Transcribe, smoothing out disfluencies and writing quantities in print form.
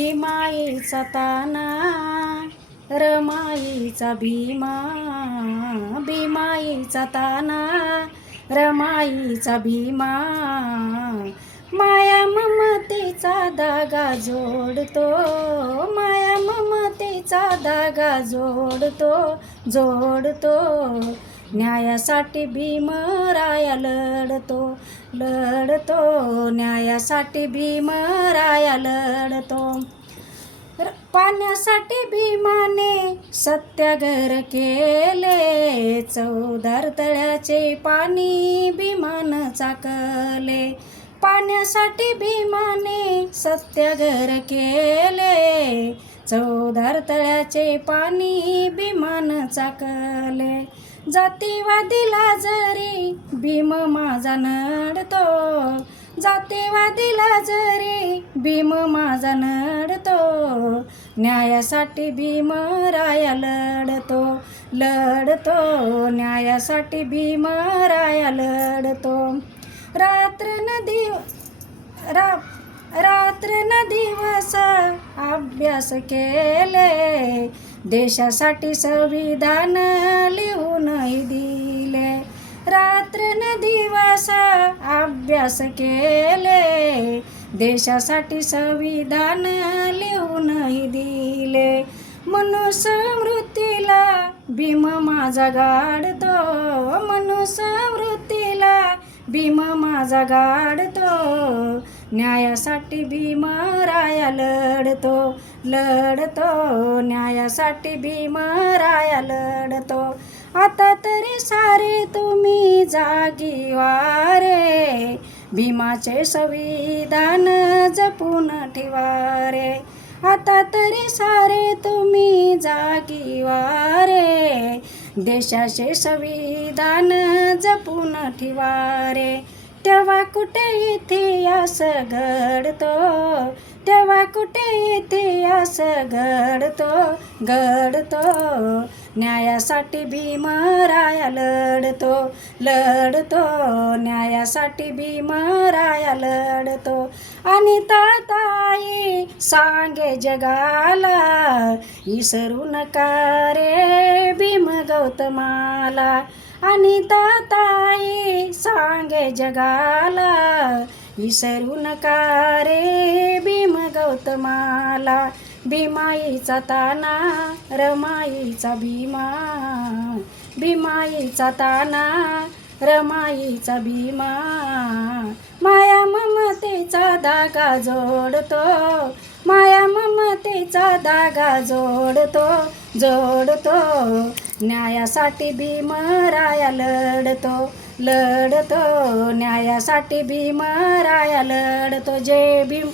भीमाईचा ताना रमाईचा भीमा, भीमाईचा ताना रमाईचा भीमा, माया ममतेचा धागा जोडतो, माया ममतेचा धागा जोडतो, जोडतो. न्यायासाठी भीमराया लढतो, लढतो. न्यायासाठी भीमराया लढतो. पाण्यासाठी भीमाने सत्याग्रह केले, 14 तळ्याचे पाणी भीमानं चाकले. पाण्यासाठी भीमाने सत्याग्रह केले, 14 तळ्याचे पाणी भीमानं चाकले. जातीवादीला जरी भीम माझा नडतो, जातीवादीला जरी भीम माझा नडतो, न्यायासाठी भीमराया लढतो, लढतो. न्यायासाठी भीमराया लढतो. रात्र न दिवस अभ्यास केले, देशासाठी संविधान लिहूनही दिले. रात्र न दिवस अभ्यास केले, देशासाठी संविधान लिहूनही दिले. मनुस्मृतीला भीम माझा गाडतो, मनुस्मृतीला भीम माझा गाडतो, न्यायासाठी भीमराया लढतो, लढतो. न्यायासाठी भीमराया लढतो. आता तरी सारे तुम्ही जागी व्हा रे, भीमाचे संविधान जपून ठेवा रे. आता तरी सारे तुम्ही जागी व्हा रे, देशाचे संविधान जपून ठेवा रे. तेव्हा कुठे इतिहास घडतो, तेव्हा कुठे इतिहास घडतो, घडतो. न्यायासाठी भीमराया लढतो, लढतो. न्यायासाठी भीमराया लढतो. आणि ताई सांगे जगाला, विसरू नका रे भीम गौतमाला. आणि ताई सांगे जगाला, विसरू नका रे भीम गौतमाला. भीमाईचा ताना रमाईचा भीमा, भीमाईचा ताना रमाईचा भीमा, माया ममतेचा धागा जोडतो, माया ममतेचा धागा जोडतो, जोडतो. न्यायासाठी भीमराया लढतो, लढतो. न्यायासाठी भीमराया लढतो. जय भीम.